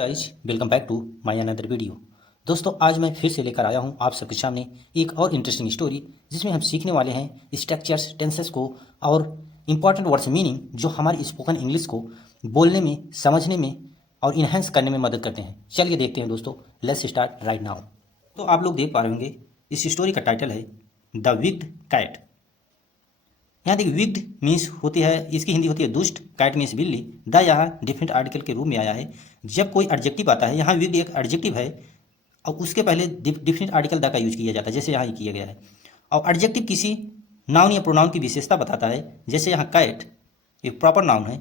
Guys welcome back to my another video. दोस्तों आज मैं फिर से लेकर आया हूं आप सबके सामने एक और इंटरेस्टिंग स्टोरी जिसमें हम सीखने वाले हैं स्ट्रक्चर्स टेंसेस को और इम्पॉर्टेंट वर्ड्स मीनिंग जो हमारी स्पोकन इंग्लिश को बोलने में समझने में और इन्हेंस करने में मदद करते हैं। चलिए देखते हैं दोस्तों, लेट्स स्टार्ट राइट नाउ। तो आप लोग देख पा रहे होंगे इस स्टोरी का टाइटल है द विग्ड कैट। यहाँ देखिए विग्ड मीन्स होती है, इसकी हिंदी होती है दुष्ट, कैट मीन्स बिल्ली। द यहाँ डिफरेंट आर्टिकल के रूप में आया है। जब कोई एडजेक्टिव आता है, यहाँ विग्ड एक एडजेक्टिव है और उसके पहले डिफरेंट आर्टिकल द का यूज किया जाता है, जैसे यहाँ किया गया है। और एडजेक्टिव किसी नाउन या प्रोनाउन की विशेषता बताता है, जैसे यहाँ कैट एक प्रॉपर नाउन है,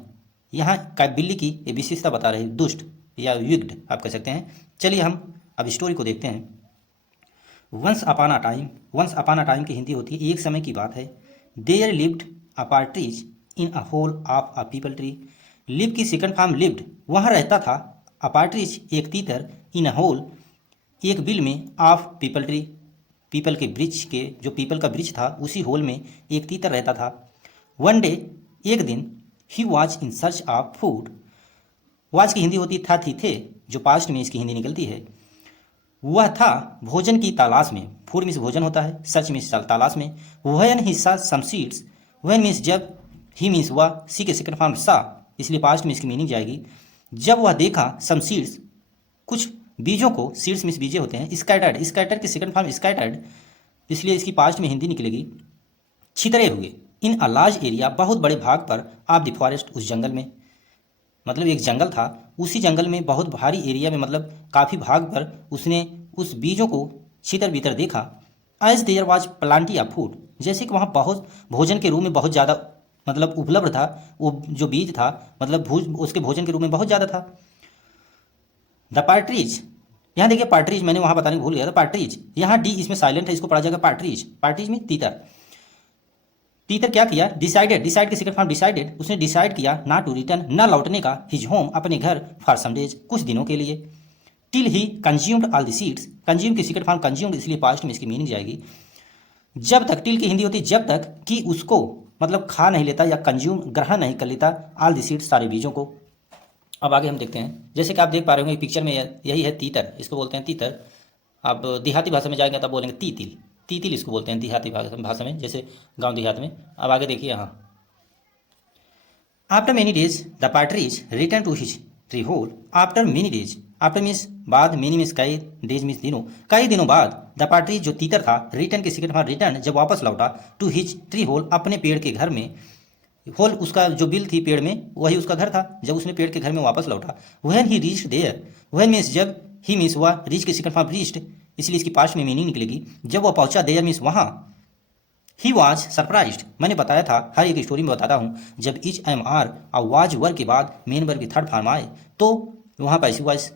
यहाँ बिल्ली की ये विशेषता बता रहे हैं दुष्ट या विग्ड आप कह सकते हैं। चलिए हम अब स्टोरी को देखते हैं। वंस अपॉन अ टाइम की हिंदी होती है एक समय की बात है। There lived a partridge in a hole of a peepal tree. Live की सेकंड फॉर्म लिव्ड, वहाँ रहता था। अ पार्ट्रिज एक तीतर, इन अ होल एक बिल में, ऑफ पीपल ट्री पीपल के वृक्ष के, जो पीपल का वृक्ष था उसी होल में एक तीतर रहता था। वन डे एक दिन, he was in search of food. Was की हिंदी होती था थी थे, जो पास्ट में इसकी हिंदी निकलती है। वह था भोजन की तलाश में, फूड मीन्स भोजन होता है, सर्च मीन्स तलाश में। वहन ही सा सम सीड्स, वहन मीन्स जब, ही मीन्स वह, सी के सेकंड फॉर्म सा, इसलिए पास्ट में इसकी मीनिंग जाएगी। जब वह देखा, सम सीड्स कुछ बीजों को, सीड्स मीन्स बीजे होते हैं। स्कैटर्ड, स्कैटर्ड के सेकंड फॉर्म स्कैटर्ड, इसलिए इसकी पास्ट में हिंदी निकलेगी छितरे हुए। इन अ लार्ज एरिया, बहुत बड़े भाग पर, ऑफ द फॉरेस्ट उस जंगल में, मतलब एक जंगल था, उसी जंगल में बहुत भारी एरिया में, मतलब काफ़ी भाग पर उसने उस बीजों को छितर भीतर देखा। As there was plenty of food, जैसे कि वहाँ बहुत भोजन के रूप में बहुत ज़्यादा मतलब उपलब्ध था, वो जो बीज था मतलब उसके भोजन के रूप में बहुत ज़्यादा था। द पार्ट्रीज, यहाँ देखिए पार्ट्रीज मैंने वहाँ बताने भूल गया था। पार्ट्रीज यहाँ डी इसमें साइलेंट है, इसको पढ़ा जाएगा पार्ट्रीज। पार्ट्रीज में तीतर। तीतर क्या किया, डिसाइडेड, डिसाइड के सेकंड फॉर्म डिसाइडेड, उसने डिसाइड किया नॉट टू रिटर्न, न लौटने का, हिज होम अपने घर, फॉर सम डेज कुछ दिनों के लिए। Till he consumed all the seeds, consume की सेकंड फॉर्म कंज्यूम्ड, इसलिए पास्ट में इसकी मीनिंग जाएगी जब तक। टिल की हिंदी होती है जब तक कि उसको मतलब खा नहीं लेता या कंज्यूम ग्रहण नहीं कर लेता, ऑल द सीड्स सारे बीजों को। अब आगे हम देखते हैं, जैसे कि आप देख पा रहे होंगे पिक्चर में यही है तीतर, इसको बोलते हैं तीतर। आप देहाती भाषा में जाएंगे तब बोलेंगे तीतिल, तीतिल इसको बोलते हैं देहाती भाषा में, जैसे गांव देहात में। अब आगे देखिए यहाँ, after many days the partridge return to his tree hole. After many days, after means बाद, मेनी मीन्स कई, डेज मीन्स दिनों, कई दिनों बाद, द पार्ट्रीज जो तीतर था, रिटर्न के सेकंड फॉर्म रिटर्न, जब वापस लौटा, टू हिज ट्री होल अपने पेड़ के घर में। होल उसका जो बिल थी पेड़ में, वही उसका घर था। जब उसने पेड़ के घर में वापस लौटा, वहन ही रीच्ड देयर, वहन मीन्स जब, ही मीन्स हुआ, रीच के सेकंड फॉर्म रीच्ड, इसलिए इसकी पास्ट में मीनिंग निकलेगी जब वह पहुंचा। देयर मीन्स वहाँ। ही वॉज सरप्राइज्ड, मैंने बताया था, हर एक स्टोरी में बताता हूँ, जब इच एम आर और वाज वर्ग के बाद मेन वर्ग की थर्ड फॉर्म आए तो वहाँ पर ऐसी वाज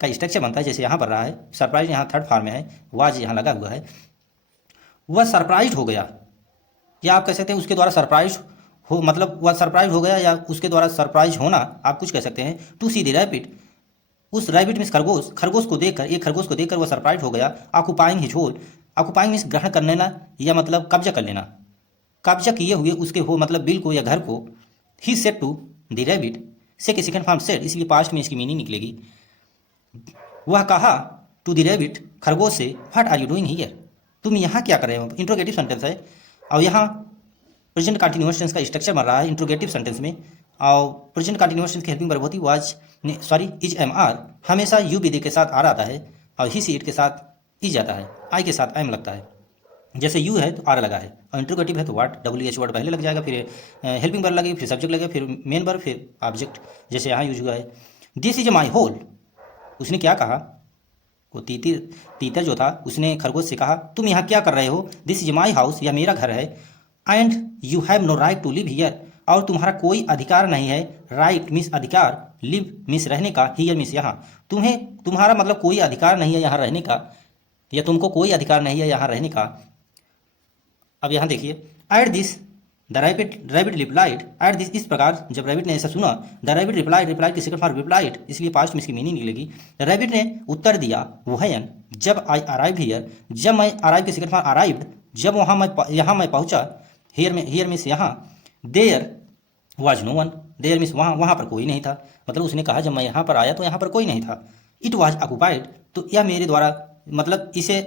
का स्ट्रक्चर बनता है, जैसे यहाँ पर रहा है। सरप्राइज यहाँ थर्ड फॉर्म में है, वाज यहाँ लगा हुआ है। वह सरप्राइज हो गया, या आप कह सकते हैं उसके द्वारा सरप्राइज हो, मतलब वह सरप्राइज हो गया या उसके द्वारा सरप्राइज होना, आप कुछ कह सकते हैं। टू सी द रैबिट, उस रैबिट मीन्स खरगोश, खरगोश को देखकर, एक खरगोश को देखकर वह सरप्राइज हो गया। Occupying his hole, occupying means ग्रहण कर लेना या मतलब कब्जा कर लेना, कब्जा किए हुए उसके हो मतलब बिल को या घर को। He said to the rabbit, say के सेकंड फॉर्म सेड, इसलिए पास्ट में इसकी मीनिंग निकलेगी वह कहा, टू द रैबिट खरगोश से, what are you doing here, तुम यहाँ क्या कर रहे हो। इंट्रोगेटिव सेंटेंस है और यहाँ प्रेजेंट कंटिन्यूअस टेंस का स्ट्रक्चर बन रहा है इंट्रोगेटिव सेंटेंस में। और प्रेजेंट कंटिन्यूअस टेंस की हेल्पिंग वर्ब होती was, sorry is am are हमेशा यू विधि के साथ आर आता है और ही सी इट के साथ इज आता है, आई के साथ एम लगता है। जैसे यू है तो आर लगा है, और इंट्रोगेटिव है तो वाट, डब्ल्यू एच वर्ड पहले लग जाएगा, फिर हेल्पिंग वर्ब लगेगी, फिर सब्जेक्ट लगेगा, फिर मेन वर्ब, फिर ऑब्जेक्ट, जैसे यहाँ यूज हुआ है। दिस इज माई होल, उसने क्या कहा, वो तीतर जो था उसने खरगोश से कहा, तुम यहाँ क्या कर रहे हो। दिस इज माई हाउस, यह मेरा घर है। And you have no right to live here, और तुम्हारा कोई अधिकार नहीं है। राइट मीन्स अधिकार, लिव मीन्स रहने का, हियर मीन्स यहाँ। तुम्हारा मतलब कोई अधिकार नहीं है यहाँ रहने का, या तुमको कोई अधिकार नहीं है यहाँ रहने का। अब यहाँ देखिए, at this the rabbit replied, at this इस प्रकार, जब रैबिट ने ऐसा सुना, द रैबिट रिप्लाइड, रिप्लाइड की सेकंड फॉर्म रिप्लाइड, इसलिए पास्ट में इसकी मीनिंग निकलेगी। रैबिट ने उत्तर दिया, वहन जब आई अराइव्ड हियर, जब मैं, अराइव की सेकंड फॉर्म अराइव्ड, जब वहाँ मैं पहुँचा, हियर मीन्स यहाँ, there was no one, there means वहाँ, वहाँ पर कोई नहीं था। मतलब उसने कहा जब मैं यहाँ पर आया तो यहाँ पर कोई नहीं था। इट वॉज ऑक्यूपाइड, तो यह मेरे द्वारा मतलब इसे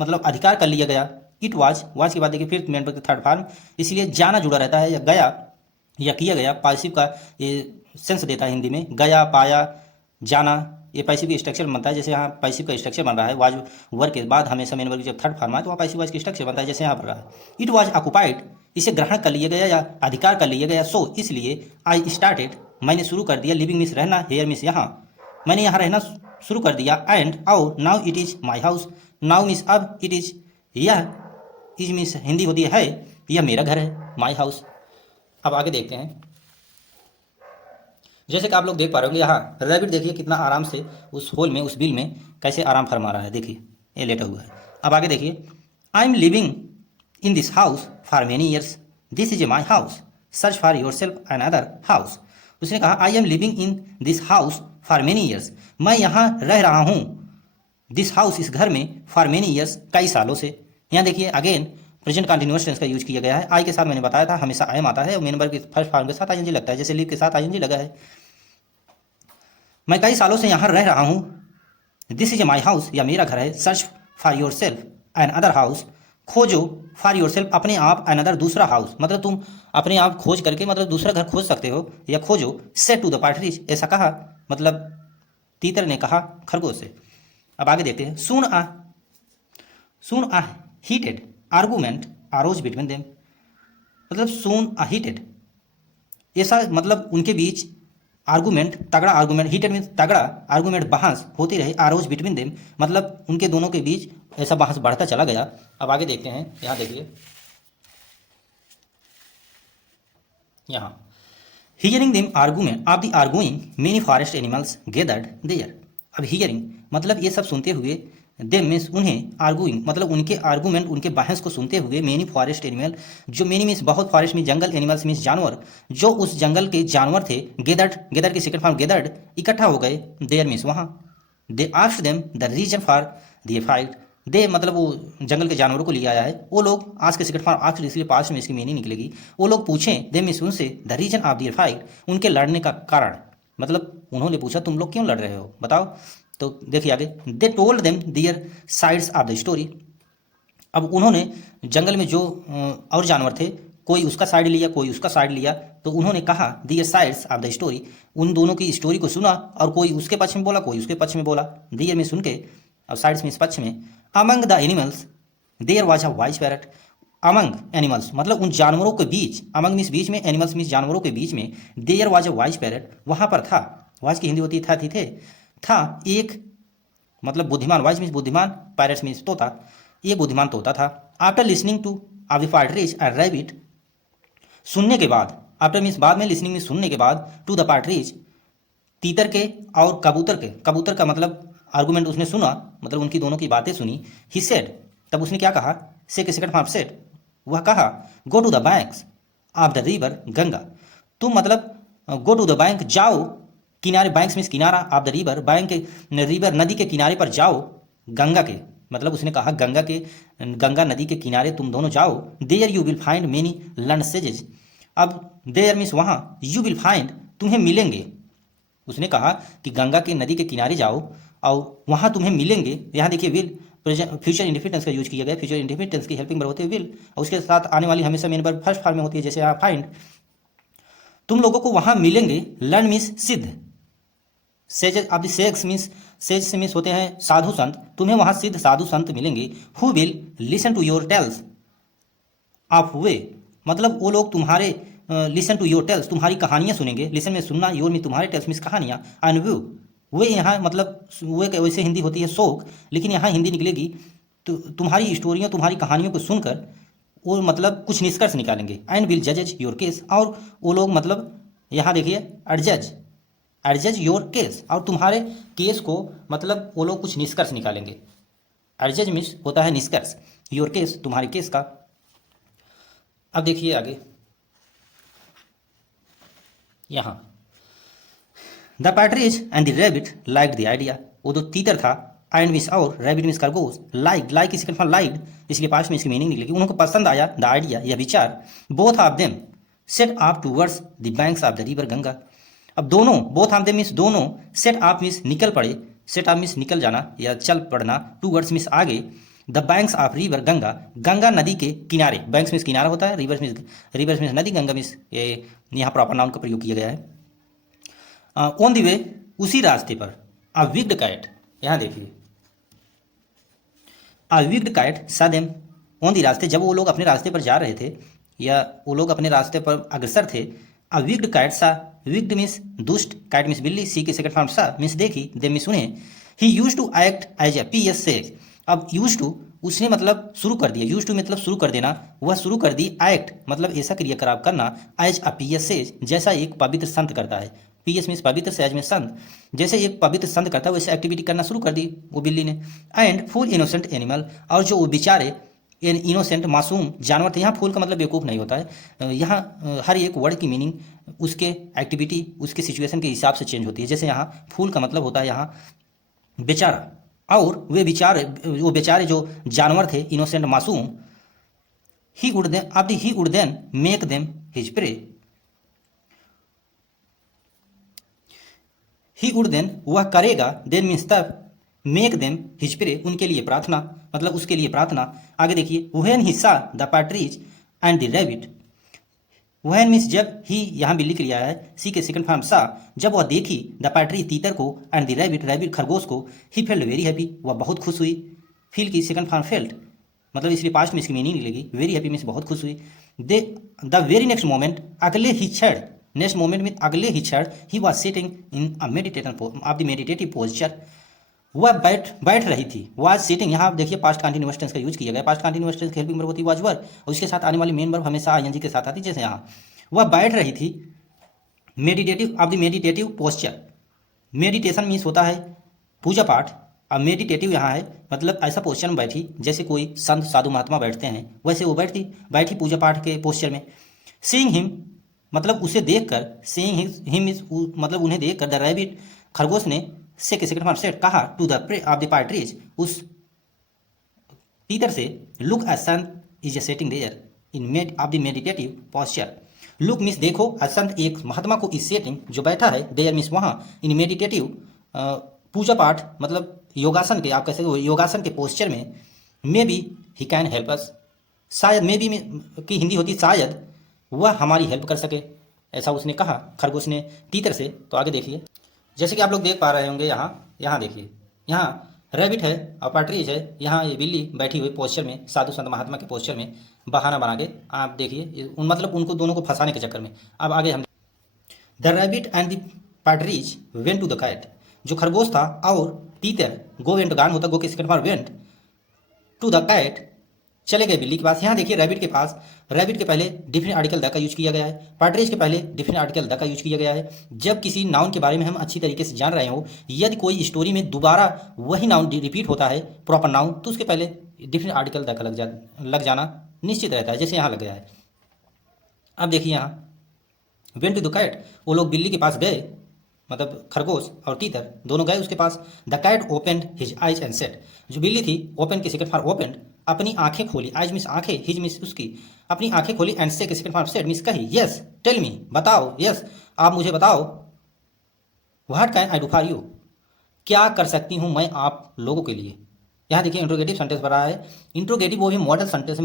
मतलब अधिकार कर लिया गया। इट वाज के बाद देखिए फिर मेन पर थर्ड फॉर्म, इसलिए जाना जुड़ा रहता है, या गया या किया गया पासिव का ये सेंस देता है हिंदी में। गया, पाया, जाना, ये पैसिव की स्ट्रक्चर बनता है। जैसे यहाँ पैसिव का स्ट्रक्चर बन रहा है वाज वर्ग के बाद हमेशा मेन वर्ग जब थर्ड फॉर्म है तो वहाँ पैसिव वाज की स्ट्रक्चर बनता है, जैसे यहाँ पर रहा। इट वाज ऑक्यूपाइड, इसे ग्रहण कर लिया गया या अधिकार कर लिया गया। सो इसलिए आई स्टार्टेड, मैंने शुरू कर दिया। लिविंग मीन्स रहना, हेयर मीन्स यहाँ, मैंने यहाँ रहना शुरू कर दिया। एंड और now it is my house, now means अब, इट इज़ यह, इज मीन्स हिंदी होती है यह मेरा घर है, माई हाउस। अब आगे देखते हैं। जैसे कि आप लोग देख पा रहे होंगे यहाँ रैबिट देखिए कितना आराम से उस होल में, उस बिल में कैसे आराम फरमा रहा है, देखिए ये लेटा हुआ है। अब आगे देखिए, I am living in this house for many years, this is a my house, search for your self N other house. उसने कहा I am living in this house for many years, मैं यहाँ रह रहा हूँ, दिस हाउस इस घर में, फॉर मेनी ईयर्स कई सालों से। यहाँ देखिए अगेन प्रेजेंट कंटिन्यूअस टेंस का यूज किया गया है। आई के साथ मैंने बताया था हमेशा आई एम आता है और मेन वर्ब के फर्स्ट फॉर्म के साथ आईएनजी लगता है, जैसे लिव के साथ आईएनजी लगा है। मैं कई सालों से यहाँ रह रहा हूँ, this is a my house, या मेरा घर है। Search for your self N other house, खोजो फॉर योर सेल्फ अपने आप, एन अदर दूसरा हाउस, मतलब तुम अपने आप खोज करके मतलब दूसरा घर खोज सकते हो, या खोजो। सेड टू द पार्टरीज, ऐसा कहा मतलब तीतर ने कहा खरगोश से। अब आगे देखते हैं। Soon a heated argument arose between them, मतलब सून आ हीटेड, ऐसा मतलब उनके बीच आर्गूमेंट, तगड़ा आर्गूमेंट, हीटेड मीन्स तगड़ा, आर्गूमेंट बहस होती रही, अरोज बिटवीन देम मतलब उनके दोनों के बीच ऐसा बहस बढ़ता चला गया। अब आगे देखते हैं, यहाँ देखिए, यहाँ hearing them argument of the arguing many forest animals gathered there. अब हियरिंग मतलब ये सब सुनते हुए, देम मीन्स उन्हें, आर्गुइंग मतलब उनके आर्गूमेंट, उनके बहस को सुनते हुए, मेनी फॉरेस्ट एनिमल, जो मेनी मीन्स बहुत, फॉरेस्ट मीन्स जंगल, एनिमल्स मीन्स जानवर, जो उस जंगल के जानवर थे, गेदर्ड, गेदर की सेकंड फॉर्म गेदर्ड, इकट्ठा हो गए, देयर मीन्स वहाँ। They asked them the reason for the fight, they मतलब वो जंगल के जानवरों को ले आया है, वो लोग, आज के सेकंड फॉर्म आस्क्ड इसलिए पास्ट में इसकी मीनिंग निकलेगी, वो लोग पूछें, दे मीन्स उनसे, the reason of the fight उनके लड़ने का कारण, मतलब उन्होंने पूछा तुम लोग क्यों लड़ रहे हो बताओ। तो देखिए आगे, they told them their sides of the story. अब उन्होंने जंगल में जो और जानवर थे, कोई उसका साइड लिया, कोई उसका साइड लिया, तो उन्होंने कहा दियर साइड्स ऑफ द स्टोरी, उन दोनों की स्टोरी को सुना, और कोई उसके पक्ष में बोला, कोई उसके पक्ष में बोला। दियर में सुन के, अब साइड्स में पक्ष में। Among the animals there was a wise parrot, among animals मतलब उन जानवरों के बीच, अमंग मीन्स बीच में, एनिमल्स मीन्स जानवरों के बीच में, there was a wise parrot वहाँ पर था, वाइस की हिंदी होती था एक मतलब बुद्धिमान, वाइस मीन्स बुद्धिमान, पैरट्स मीन्स तोता, एक बुद्धिमान तोता था। After listening to of the partridges and rabbit, सुनने के बाद, आफ्टर मीन्स बाद में, लिसनिंग मीन्स सुनने के बाद, टू द पार्टरीज तीतर के और कबूतर के, कबूतर का मतलब आर्गूमेंट उसने सुना, मतलब उनकी दोनों की बातें सुनी। ही सेड, तब उसने क्या कहा, से के सेकंड फॉर्म सेड, वह कहा, go to the banks of the river Ganga, तुम मतलब गो टू द बैंक जाओ, किनारे, बैंक्स मीन्स किनारा, of the river bank, river नदी के किनारे पर जाओ, गंगा के मतलब उसने कहा गंगा नदी के किनारे तुम दोनों जाओ। There you will find many learn sages, अब देयर मीन्स वहाँ, यू विल फाइंड तुम्हें मिलेंगे, उसने कहा कि गंगा के नदी के किनारे जाओ और वहाँ तुम्हें मिलेंगे। यहाँ देखिए विल फ्यूचर इंडिफिनिट का यूज किया गया, फ्यूचर इंडिफिनिट की हेल्पिंग वर्ब होती है विल, और उसके साथ आने वाली हमेशा मेन वर्ब फर्स्ट फॉर्म में होती है, जैसे यहाँ फाइंड, तुम लोगों को वहाँ मिलेंगे। लर्न मीन्स सिद्ध, sage of the sex means, says से मीन्स होते हैं साधु संत, तुम्हें वहाँ सिद्ध साधु संत मिलेंगे। Who will listen to your tales of woe, मतलब वो लोग तुम्हारे लिसन टू योर टेल्स तुम्हारी कहानियाँ सुनेंगे, लिसन में सुनना, योर में तुम्हारे, टेल्स मीन्स कहानियाँ, एंड व्यू वे यहाँ मतलब वे वैसे हिंदी होती है शोक, लेकिन यहाँ हिंदी निकलेगी तो तुम्हारी स्टोरियों, तुम्हारी कहानियों को सुनकर वो मतलब कुछ निष्कर्ष निकालेंगे। एंड विल जजेज योर केस, और वो लोग मतलब यहाँ देखिए एडजज योर केस, और तुम्हारे केस को मतलब वो लोग कुछ निष्कर्ष निकालेंगे। एडजज मीन्स होता है निष्कर्ष, योर केस तुम्हारे केस का। अब देखिए आगे यहाँ, the partridges and the rabbit like the idea, वो जो तीतर था, एंड मीन्स और, रैबिट मीन्स खरगोश, लाइक इसी के लाइक, इसलिए पास में इसकी मीनिंग निकलेगी, उनको पसंद आया, द आइडिया यह विचार, both of them set of towards the banks of the river Ganga. अब दोनों, बोथ ऑफ देम मीन्स दोनों, सेट ऑफ मीन्स निकल पड़े, सेट ऑफ मीन्स निकल जाना या चल पड़ना, टूवर्ड्स मीन्स आगे, the banks of river Ganga, Ganga नदी के किनारे, बैंक्स मीन्स किनारा होता है, रिवर्स मीन्स नदी, गंगा मीन्स ये यहाँ प्रॉपर नाउन का प्रयोग किया गया है। ऑन द वे, उसी रास्ते पर, अ विग्ड कैट, यहाँ देखिए, अ विग्ड कैट सा देम ऑन द रास्ते, जब वो लोग अपने रास्ते पर जा रहे थे या वो लोग अपने रास्ते पर अग्रसर थे, अ विग्ड कैट सा, विग्ड मीन्स दुष्ट, कैट मीन्स बिल्ली, सी के सेकंड फॉर्म सा मीन्स देखी, दे मीन्स उन्हें, he use to act as a P S से। अब यूज टू उसने मतलब शुरू कर दिया, यूज टू मतलब शुरू कर देना, वह शुरू कर दी, एक्ट मतलब ऐसा क्रियाकलाप करना, एज अ पी एस से जैसा एक पवित्र संत करता है, पी एस मीन्स पवित्र, से एज में संत, जैसे एक पवित्र संत करता है वैसे एक्टिविटी करना शुरू कर दी वो बिल्ली ने। एंड फुल इनोसेंट एनिमल, और जो वो बेचारे इनोसेंट मासूम जानवर थे, यहाँ फूल का मतलब बेवकूफ़ नहीं होता है, यहाँ हर एक वर्ड की मीनिंग उसके एक्टिविटी उसके सिचुएशन के हिसाब से चेंज होती है। जैसे यहाँ फूल का मतलब होता है यहाँ बेचारा, और वो बेचारे जो जानवर थे इनोसेंट मासूम, he would then make them his prey, he would then वह करेगा, देन मीन्स तब, मेक देम हिज प्रे उनके लिए प्रार्थना, मतलब उसके लिए प्रार्थना। आगे देखिए, when he saw the partridge and the rabbit, when means जब, ही यहाँ बिल्ली के लिए आया है, सी के सेकंड फॉर्म सा, जब वह देखी द पैट्रिज तीतर को, एंड द रैबिट रैबिट खरगोश को, ही फेल्ट वेरी हैप्पी वह बहुत खुश हुई, फील की सेकंड फॉर्म फेल्ट, मतलब इसलिए पास्ट में इसकी मीनिंग निकलेगी, वेरी हैप्पी मीन्स बहुत खुश हुई। The the very next moment, अगले ही क्षण, नेक्स्ट मोमेंट में अगले ही क्षण, he was sitting in a meditation of the meditative posture, वह बैठ रही थी, वाज सिटिंग, यहाँ देखिए पास्ट कंटिन्यूअस टेंस का यूज किया गया, past continuous tense helping verb होती है वाज वर्ब, और उसके साथ आने वाली मेन वर्ब हमेशा आईएनजी के साथ आती है, जैसे यहाँ वह बैठ रही थी, meditative of the meditative posture, meditation means होता है पूजा पाठ, अब मेडिटेटिव यहाँ है मतलब ऐसा पोस्चर में बैठी जैसे कोई संत साधु महात्मा बैठते हैं, वैसे वो बैठी पूजा पाठ के पोस्चर में। सीइंग हिम मतलब उसे देखकर, सीइंग हिम इज मतलब उन्हें देखकर, द रैबिट खरगोश ने, से के सेकंड फॉर्म सेट कहा, to the prey of the partridge उस तीतर से, look a saint is a sitting there in made of the meditative posture, look means देखो, अ संत एक महात्मा को इस सेटिंग जो बैठा है, देयर मीन्स वहाँ, इन मेडिटेटिव पूजा पाठ मतलब योगासन के, आप कैसे योगासन के पोस्चर में, may be he can help us, शायद मे बी की हिंदी होती शायद वह हमारी हेल्प कर सके, ऐसा उसने कहा खरगोश ने तीतर से। तो आगे देखिए, जैसे कि आप लोग देख पा रहे होंगे यहाँ देखिए, यहाँ रैबिट है और पैट्रिज है, यहाँ ये बिल्ली बैठी हुई पोस्चर में, साधु संत महात्मा के पोस्चर में बहाना बना के, आप देखिए मतलब उनको दोनों को फंसाने के चक्कर में। अब आगे हम, the rabbit and the partridge went to the cat, जो खरगोश था और तीतर, गो वेंट गान होता, गो के second form went, to the cat चले गए बिल्ली के पास। यहाँ देखिए रैबिट के पास, रैबिट के पहले डिफरेंट आर्टिकल द का यूज किया गया है, पैट्रिज के पहले डिफरेंट आर्टिकल द का यूज किया गया है। जब किसी नाउन के बारे में हम अच्छी तरीके से जान रहे हो, यदि कोई स्टोरी में दोबारा वही नाउन रिपीट होता है प्रॉपर नाउन, तो उसके पहले डिफरेंट आर्टिकल द का लग जाना निश्चित रहता है, जैसे यहाँ लग गया है। अब देखिए यहाँ वेंट टू द कैट, वो लोग बिल्ली के पास गए, मतलब खरगोश और तीतर दोनों गए उसके पास। The cat opened his eyes and said, जो बिल्ली थी ओपन के सेकंड फॉर ओपेंड, अपनी आंखें खोली, आइज मिस आंखें, हिज मिस उसकी, अपनी आंखें खोली, एंड से के सेकंड फॉर सेड मिस कही, यस टेल मी बताओ, यस आप मुझे बताओ, what can I do for you क्या कर सकती हूँ मैं आप लोगों के लिए। यहाँ देखिए इंट्रोगेटिव सेंटेंस बना है, इंट्रोगेटिव वो भी model sentence,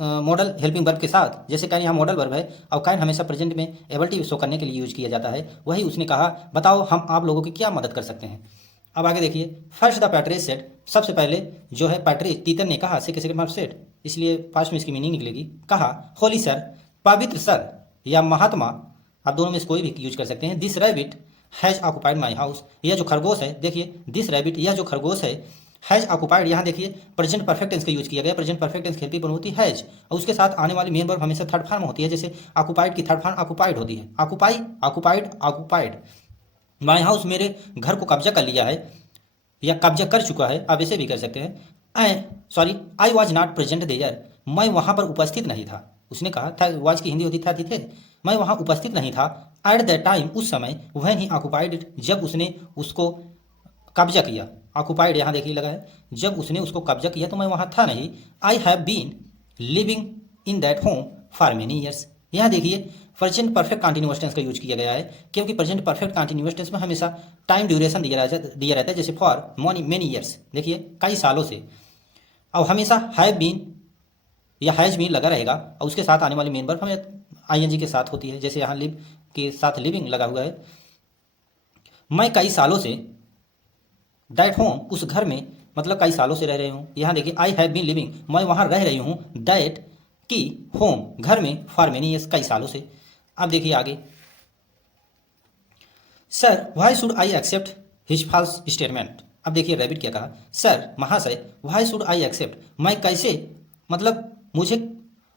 model helping verb के साथ, जैसे कैन यहाँ मॉडल वर्ब है और कैन हमेशा प्रेजेंट में एबिलिटी शो करने के लिए यूज किया जाता है, वही उसने कहा बताओ हम आप लोगों की क्या मदद कर सकते हैं। अब आगे देखिए, फर्स्ट द पैट्रिज सेड, सबसे पहले जो है पैट्रिज तीतर ने कहा, से सेकंड फॉर्म सेड, इसलिए फास्ट में इसकी मीनिंग निकलेगी, कहा होली सर, पवित्र सर या महात्मा, आप दोनों में से कोई भी यूज कर सकते हैं। This rabbit has occupied my house, यह जो खरगोश है, देखिए दिस रैबिट यह जो खरगोश है, हैज ऑक्युपाइड, यहाँ देखिए प्रेजेंट परफेक्ट टेंस का यूज किया गया, present perfect tense helping verb होती है हैज, और उसके साथ आने वाली मेन वर्ब हमेशा थर्ड फॉर्म होती है, जैसे ऑक्युपाइड की थर्ड फॉर्म ऑक्युपाइड होती है, ऑक्युपाइड। माई हाउस मेरे घर को कब्जा कर लिया है या कब्जा कर चुका है, आप ऐसे भी कर सकते हैं। I was not present there, मैं वहाँ पर उपस्थित नहीं था, उसने कहा था, वॉज की हिंदी होती था थे, मैं वहाँ उपस्थित नहीं था, एट दैट टाइम उस समय, व्हेन ही ऑक्युपाइड जब उसने उसको कब्जा किया, ऑक्युपाइड यहाँ देखिए लगा है, जब उसने उसको कब्जा किया तो मैं वहाँ था नहीं। I have been living in that home for many years, यहाँ देखिए प्रेजेंट परफेक्ट कंटिन्यूअस टेंस का यूज किया गया है, क्योंकि प्रेजेंट परफेक्ट कंटिन्यूअस टेंस में हमेशा टाइम ड्यूरेशन दिया रहता है, जैसे फॉर मेनी ईयर्स, देखिए कई सालों से। और हमेशा हैव बीन या हैज बीन लगा रहेगा, और उसके साथ आने वाली मेन वर्ब हमें आईएनजी के साथ होती है, जैसे यहाँ लिव के साथ लिविंग लगा हुआ है। मैं कई सालों से, दैट होम उस घर में, मतलब कई सालों से रह रही हूँ। यहाँ देखिए आई हैव बीन लिविंग, मैं वहाँ रह रही हूँ, दैट की होम घर में, फॉर मेनी ईयर्स कई सालों से। अब देखिए आगे, sir why should I accept his false statement. अब देखिए रैबिट क्या कहा, सर महाशय व्हाई शुड आई एक्सेप्ट, मैं कैसे, मतलब मुझे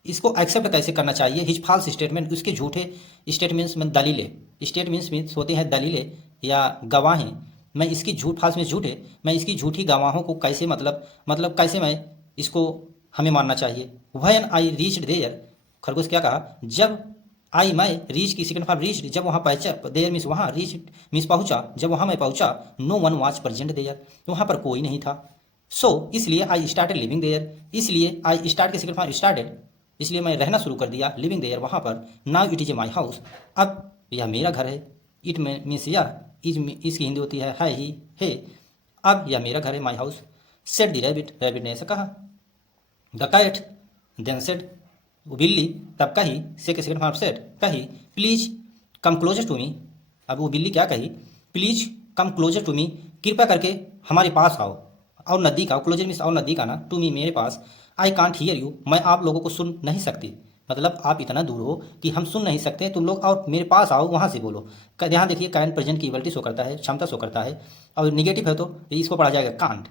इसको एक्सेप्ट कैसे करना चाहिए, हिज फॉल्स स्टेटमेंट, उसके झूठे स्टेटमेंट्स में दलीलें, स्टेटमेंट्स में होते हैं दलीलें या गवाहें, मैं इसकी झूठ फॉल्स में झूठे, मैं इसकी झूठी गवाहों को कैसे, मतलब कैसे मैं इसको, हमें मानना चाहिए। व्हेन आई रीच्ड देयर, खरगोश क्या कहा, जब आई मैं, रीच की सेकंड फॉर्म रीच, जब वहाँ पहुंचा, देयर मीन्स वहाँ, रीच मीन्स पहुंचा, जब वहाँ मैं पहुंचा, no one was present there, वहाँ पर कोई नहीं था। सो इसलिए आई स्टार्टेड लिविंग देयर, इसलिए आई स्टार्ट के सेकंड फॉर्म स्टार्टेड, इसलिए मैं रहना शुरू कर दिया, लिविंग देयर वहाँ पर। Now it is a my house, अब यह मेरा घर है। इट मीन्स यह, इज इसकी हिंदी होती है ही है, अब यह मेरा घर है, my house. Said the rabbit, rabbit ने ऐसा कहा। द कैट देन सेड, वो बिल्ली तब कही, से के सेकंड फॉर्म सेड कही, please come closer to me, अब वो बिल्ली क्या कही, please come closer to me, कृपया करके हमारे पास आओ, और नज़दीक आओ, क्लोजर मीन्स और नज़दीक आना, टू मी मेरे पास, आई कांट हियर यू, मैं आप लोगों को सुन नहीं सकती, मतलब आप इतना दूर हो कि हम सुन नहीं सकते, तुम लोग और मेरे पास आओ, वहाँ से बोलो। यहाँ देखिए कैन प्रेजेंट की एबिलिटी शो करता है, क्षमता शो करता है, और निगेटिव है तो इसको पढ़ा जाएगा कांट,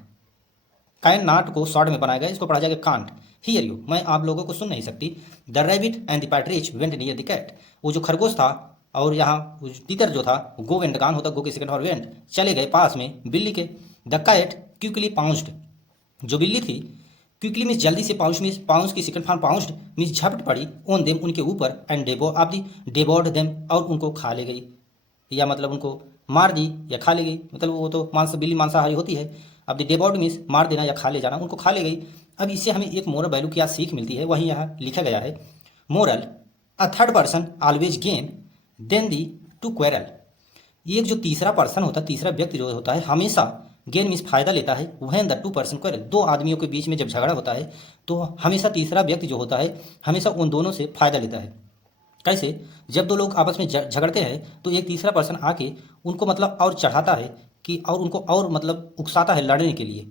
कैन नॉट को शॉर्ट में बनाया गया, इसको पढ़ा जाएगा कांट हियर यू, मैं आप लोगों को सुन नहीं सकती। The rabbit and the partridge went near the cat, वो जो खरगोश था और यहाँ तीतर जो था, गो वेंट गान होता, गो के सेकंड और वेंट चले गए पास में बिल्ली के। द कैट क्विकली पाउंस्ड, जो बिल्ली थी, क्विकली मीन्स जल्दी से, पाउंस मीन्स पाउंस की सेकंड फॉर्म पाउंस्ड मीन्स झपट पड़ी, ऑन देम उनके ऊपर, एंड डेवोर्ड देम और उनको खा ले गई, या मतलब उनको मार दी या खा ले गई, मतलब वो तो बिल्ली मांसाहारी होती है। अब द डेवोर्ड मीन्स मार देना या खा ले जाना, उनको खा ले गई। अब इससे हमें एक मोरल वैल्यू क्या सीख मिलती है, वही यहाँ लिखा गया है, moral a third person always gain then the two quarrel, एक जो तीसरा पर्सन होता है, तीसरा व्यक्ति जो होता है, हमेशा गेन मीन्स फायदा लेता है, when the two person quarrel, दो आदमियों के बीच में जब झगड़ा होता है तो हमेशा तीसरा व्यक्ति जो होता है हमेशा उन दोनों से फायदा लेता है। कैसे, जब दो लोग आपस में झगड़ते हैं तो एक तीसरा पर्सन आके उनको मतलब और चढ़ाता है कि, और उनको और मतलब उकसाता है लड़ने के लिए,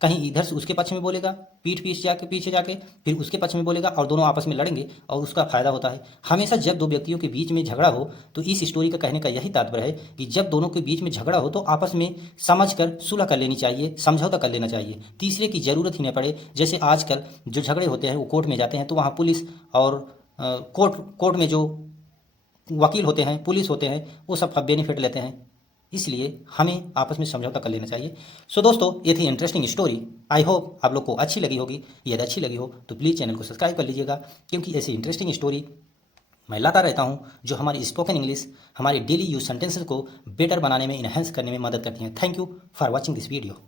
कहीं इधर से उसके पक्ष में बोलेगा, पीछे जाके फिर उसके पक्ष में बोलेगा, और दोनों आपस में लड़ेंगे और उसका फायदा होता है। हमेशा जब दो व्यक्तियों के बीच में झगड़ा हो, तो इस स्टोरी का कहने का यही तात्पर्य है कि जब दोनों के बीच में झगड़ा हो तो आपस में समझकर सुलह कर लेनी चाहिए, समझौता कर लेना चाहिए, तीसरे की जरूरत ही न पड़े। जैसे आजकल जो झगड़े होते हैं वो कोर्ट में जाते हैं, तो वहाँ पुलिस और कोर्ट में जो वकील होते हैं, पुलिस होते हैं, वो सब बेनिफिट लेते हैं, इसलिए हमें आपस में समझौता कर लेना चाहिए। सो दोस्तों, ये थी इंटरेस्टिंग स्टोरी, आई होप आप लोग को अच्छी लगी होगी। यदि अच्छी लगी हो तो प्लीज़ चैनल को सब्सक्राइब कर लीजिएगा, क्योंकि ऐसी इंटरेस्टिंग स्टोरी मैं लाता रहता हूँ जो हमारी स्पोकन इंग्लिश, हमारे डेली यूज सेंटेंसेस को बेटर बनाने में, इन्हेंस करने में मदद करती हैं। Thank you for watching this video.